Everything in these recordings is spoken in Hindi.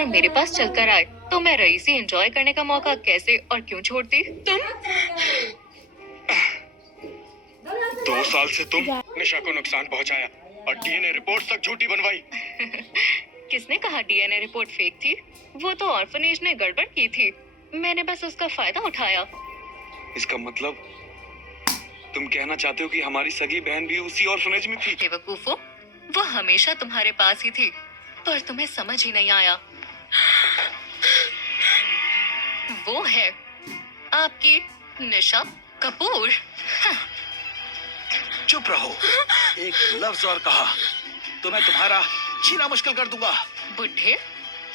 और मेरे पास चलकर आए तो मैं रईसी एंजॉय करने का मौका कैसे और क्यों छोड़ती? तुम 2 साल से तुम निशा को नुकसान पहुंचाया और डीएनए रिपोर्ट तक झूठी बनवाई। किसने कहा डीएनए रिपोर्ट फेक थी? वो तो ऑर्फनेज ने गड़बड़ की थी, मैंने बस उसका फायदा उठाया। इसका मतलब तुम कहना चाहते हो कि हमारी सगी बहन भी उसी ऑर्फनेज में थी? बेवकूफो, वो हमेशा तुम्हारे पास ही थी, पर तुम्हें समझ ही नहीं आया। वो है आपकी निशा कपूर। चुप रहो, एक लफ्ज और कहा तो मैं तुम्हारा जीना मुश्किल कर दूंगा। बुढ़े,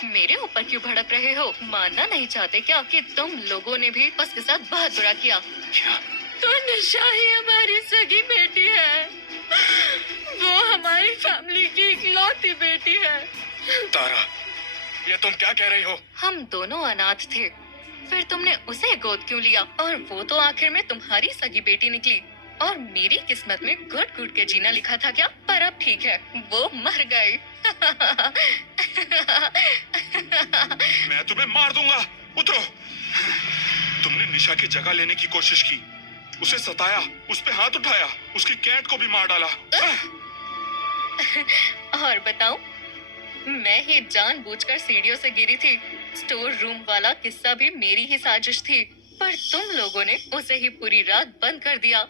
मेरे ऊपर क्यों भड़क रहे हो? मानना नहीं चाहते क्या कि तुम लोगों ने भी उसके साथ बहुत बुरा किया? क्या? तो निशा ही हमारी सगी बेटी है, वो हमारी फैमिली की इकलौती बेटी है। तारा, ये तुम क्या कह रही हो? हम दोनों अनाथ थे, फिर तुमने उसे गोद क्यों लिया? और वो तो आखिर में तुम्हारी सगी बेटी निकली और मेरी किस्मत में घुट घुट के जीना लिखा था क्या? पर अब ठीक है, वो मर गई। मैं तुम्हें मार दूंगा, उतरो। तुमने निशा की जगह लेने की कोशिश की, उसे सताया, उस पे हाथ उठाया, उसकी कैट को भी मार डाला। और बताऊं, मैं ही जानबूझकर सीढ़ियों से गिरी थी। स्टोर रूम वाला किस्सा भी मेरी ही साजिश थी, पर तुम लोगों ने उसे ही पूरी रात बंद कर दिया।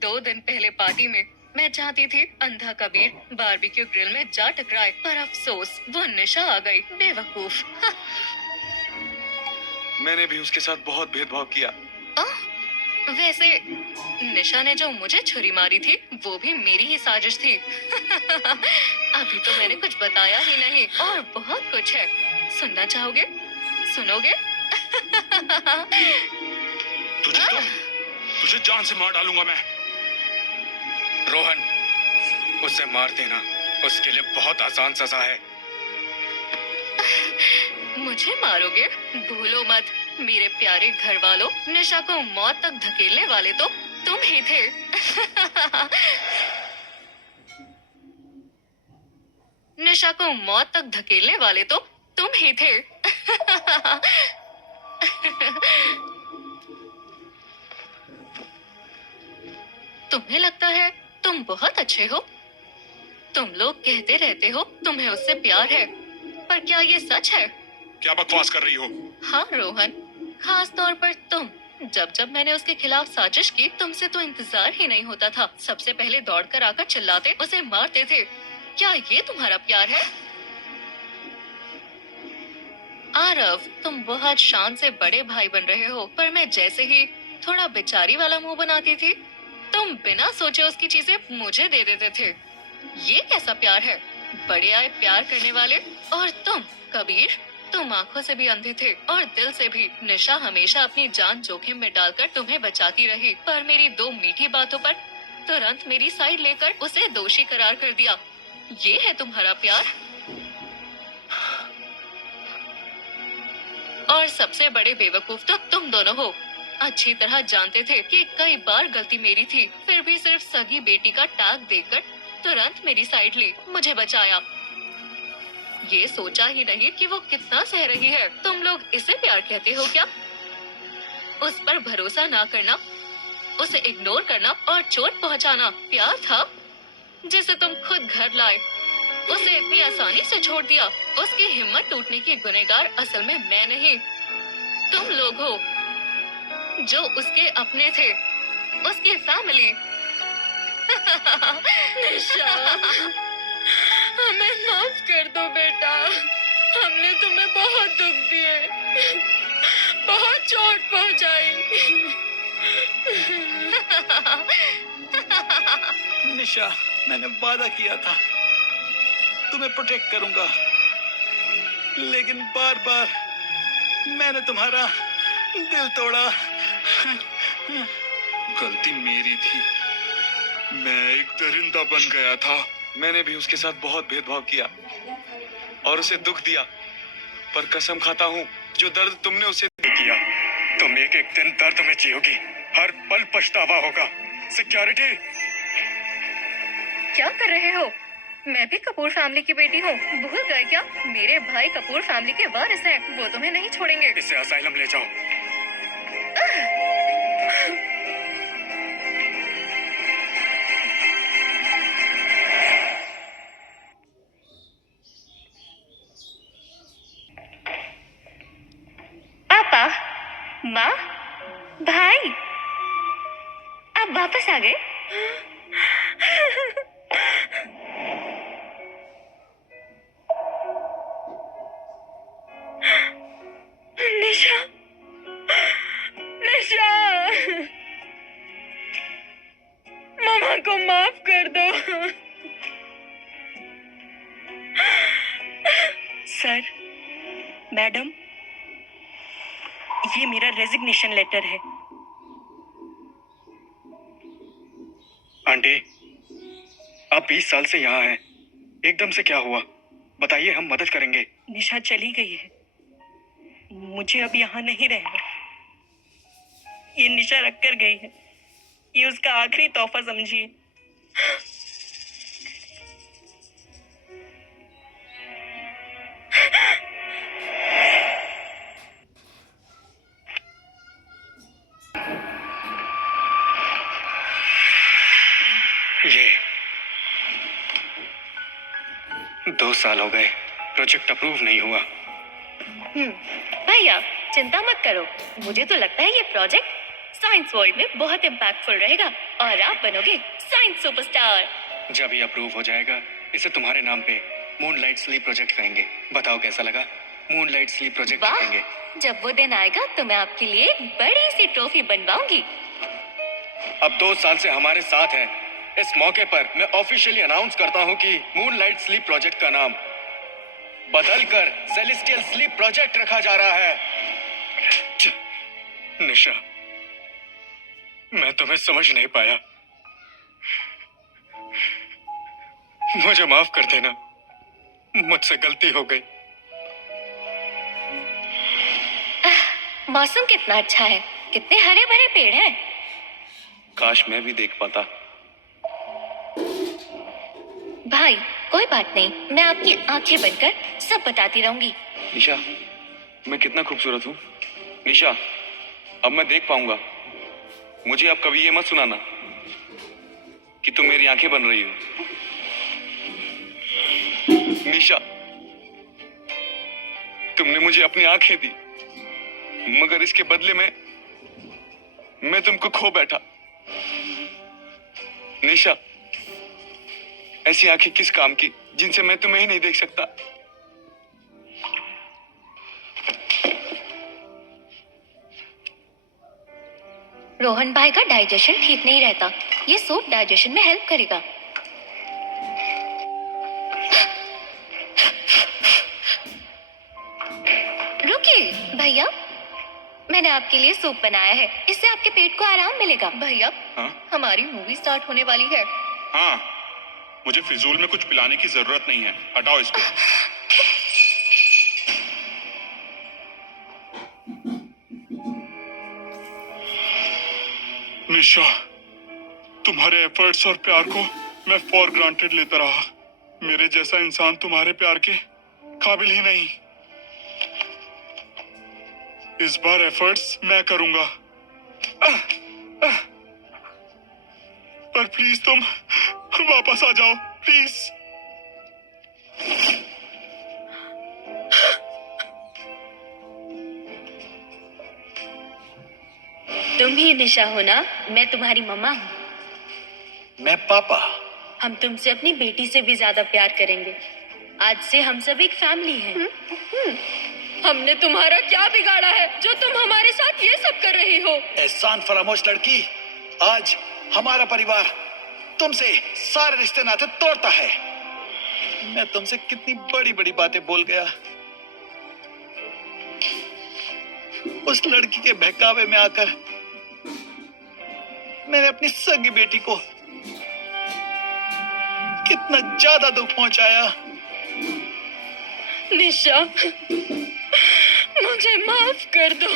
2 दिन पहले पार्टी में मैं चाहती थी अंधा कबीर बारबेक्यू ग्रिल में जा टकराए, पर अफसोस वो निशा आ गई। बेवकूफ। मैंने भी उसके साथ बहुत भेदभाव किया। वैसे निशा ने जो मुझे छुरी मारी थी वो भी मेरी ही साजिश थी। अभी तो मैंने कुछ बताया ही नहीं, और बहुत कुछ है। सुनना चाहोगे? सुनोगे? तुझे जान से मार डालूंगा मैं। रोहन, उसे मार देना उसके लिए बहुत आसान सजा है। मुझे मारोगे? भूलो मत, मेरे प्यारे घर वालों, निशा को मौत तक धकेलने वाले तो तुम ही थे। निशा को मौत तक धकेलने वाले तो तुम ही थे। तुम्हें लगता है तुम बहुत अच्छे हो? तुम लोग कहते रहते हो तुम्हें उससे प्यार है, पर क्या ये सच है? क्या बकवास कर रही हो? हाँ रोहन, खास तौर पर तुम। जब जब मैंने उसके खिलाफ साजिश की, तुमसे तो इंतजार ही नहीं होता था। सबसे पहले दौड़कर आकर चिल्लाते, उसे मारते थे। क्या ये तुम्हारा प्यार है? आरव, तुम बहुत शान से बड़े भाई बन रहे हो, पर मैं जैसे ही थोड़ा बेचारी वाला मुंह बनाती थी, तुम बिना सोचे उसकी चीजें मुझे दे देते थे। ये कैसा प्यार है? बड़े आए प्यार करने वाले। और तुम कबीर, तुम आंखों से भी अंधे थे और दिल से भी। निशा हमेशा अपनी जान जोखिम में डालकर तुम्हें बचाती रही, पर मेरी 2 मीठी बातों पर तुरंत मेरी साइड लेकर उसे दोषी करार कर दिया। ये है तुम्हारा प्यार? और सबसे बड़े बेवकूफ तो तुम दोनों हो। अच्छी तरह जानते थे कि कई बार गलती मेरी थी, फिर भी सिर्फ सगी बेटी का टाक देकर तुरंत मेरी साइड ली, मुझे बचाया। ये सोचा ही नहीं कि वो कितना सह रही है। तुम लोग इसे प्यार कहते हो क्या? उस पर भरोसा ना करना, उसे इग्नोर करना और चोट पहुंचाना प्यार था? जिसे तुम खुद घर लाए, उसे इतनी आसानी से छोड़ दिया। उसकी हिम्मत टूटने की गुनहगार असल में मैं नहीं, तुम लोग हो, जो उसके अपने थे, उसकी फैमिली। निशा, हमें माफ कर दो बेटा, हमने तुम्हें बहुत दुख दिए, बहुत चोट पहुंचाई। निशा, मैंने वादा किया था तुम्हें प्रोटेक्ट करूंगा, लेकिन बार बार मैंने तुम्हारा दिल तोड़ा। गलती मेरी थी, मैं एक दरिंदा बन गया था। मैंने भी उसके साथ बहुत भेदभाव किया और उसे दुख दिया, पर कसम खाता हूँ जो दर्द तुमने उसे किया, तुम एक एक दिन दर्द में जियोगी, हर पल पछतावा होगा। सिक्योरिटी, क्या कर रहे हो? मैं भी कपूर फैमिली की बेटी हूँ, भूल गए क्या? मेरे भाई कपूर फैमिली के वारिस हैं, वो तुम्हें नहीं छोड़ेंगे। इसे असाइलम ले जाओ। पापा, माँ, भाई, आप वापस आ गए? निशा, निशा, मामा को माफ कर दो। सर, मैडम, ये मेरा रेजिग्नेशन लेटर है। आंटी, आप 20 साल से यहाँ हैं। एकदम से क्या हुआ? बताइए, हम मदद करेंगे। निशा चली गई है, मुझे अब यहाँ नहीं रहना। ये निशा रख कर गई है, ये उसका आखिरी तोहफा समझिए। ये 2 साल हो गए, प्रोजेक्ट अप्रूव नहीं हुआ। भैया चिंता मत करो, मुझे तो लगता है ये प्रोजेक्ट साइंस वर्ल्ड में बहुत इम्पैक्टफुल रहेगा और आप बनोगे साइंस सुपरस्टार। जब ये अप्रूव हो जाएगा, इसे तुम्हारे नाम पे मूनलाइट स्लीप प्रोजेक्ट कहेंगे। बताओ कैसा लगा? मूनलाइट स्लीप प्रोजेक्ट वाह, कहेंगे। जब वो दिन आएगा तो मैं आपके लिए एक बड़ी सी ट्रॉफी बनवाऊंगी। अब 2 साल से हमारे साथ है। इस मौके पर मैं ऑफिशियली अनाउंस करता हूँ कि मूनलाइट स्लीप प्रोजेक्ट का नाम बदलकर सेलेस्टियल स्लीप प्रोजेक्ट रखा जा रहा है। निशा, मैं तुम्हें समझ नहीं पाया। मुझे माफ कर देना, मुझसे गलती हो गई। मौसम कितना अच्छा है, कितने हरे भरे पेड़ हैं। काश मैं भी देख पाता। भाई कोई बात नहीं, मैं आपकी आंखें बनकर सब बताती रहूंगी। निशा, मैं कितना खूबसूरत हूँ। निशा, अब मैं देख पाऊंगा। मुझे अब कभी ये मत सुनाना कि तुम मेरी आंखें बन रही हो। निशा, तुमने मुझे अपनी आंखें दी, मगर इसके बदले में मैं तुमको खो बैठा। निशा, ऐसी आंखें किस काम की जिनसे मैं तुम्हें ही नहीं देख सकता। रोहन भाई का डाइजेशन ठीक नहीं रहता, ये सूप डाइजेशन में हेल्प करेगा। रुकिए भैया, मैंने आपके लिए सूप बनाया है, इससे आपके पेट को आराम मिलेगा। भैया, हमारी मूवी स्टार्ट होने वाली है। हाँ, मुझे फिजूल में कुछ पिलाने की जरूरत नहीं है, हटाओ इसको। निशा, तुम्हारे एफर्ट्स और प्यार को मैं फॉर ग्रांटेड लेता रहा। मेरे जैसा इंसान तुम्हारे प्यार के काबिल ही नहीं। इस बार एफर्ट्स मैं करूंगा। पर प्लीज तुम वापस आ जाओ, प्लीज। तुम ही निशा हो ना? मैं तुम्हारी मम्मा हूँ। मैं पापा। हम तुमसे अपनी बेटी से भी ज्यादा प्यार करेंगे। आज से हम सब एक फैमिली हैं। हमने तुम्हारा क्या बिगाड़ा है जो तुम हमारे साथ ये सब कर रही हो? एहसान फरामोश लड़की, आज हमारा परिवार तुमसे सारे रिश्ते नाते तोड़ता है। मैं तुमसे कितनी बड़ी बड़ी बातें बोल गया। उस लड़की के बहकावे में आकर मैंने अपनी सगी बेटी को कितना ज्यादा दुख पहुंचाया। निशा, मुझे माफ कर दो।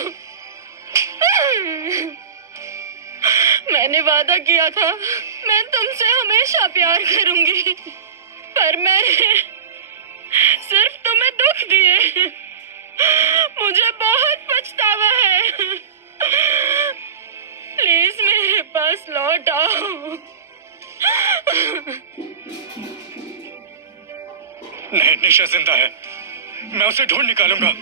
मैंने वादा किया था मैं तुमसे हमेशा प्यार करूंगी। पर मैंने सिर्फ तुम्हें दुख दिए। मुझे बहुत पछतावा है। प्लीज मेरे पास लौट आओ। नहीं, निशा जिंदा है। मैं उसे ढूंढ निकालूंगा।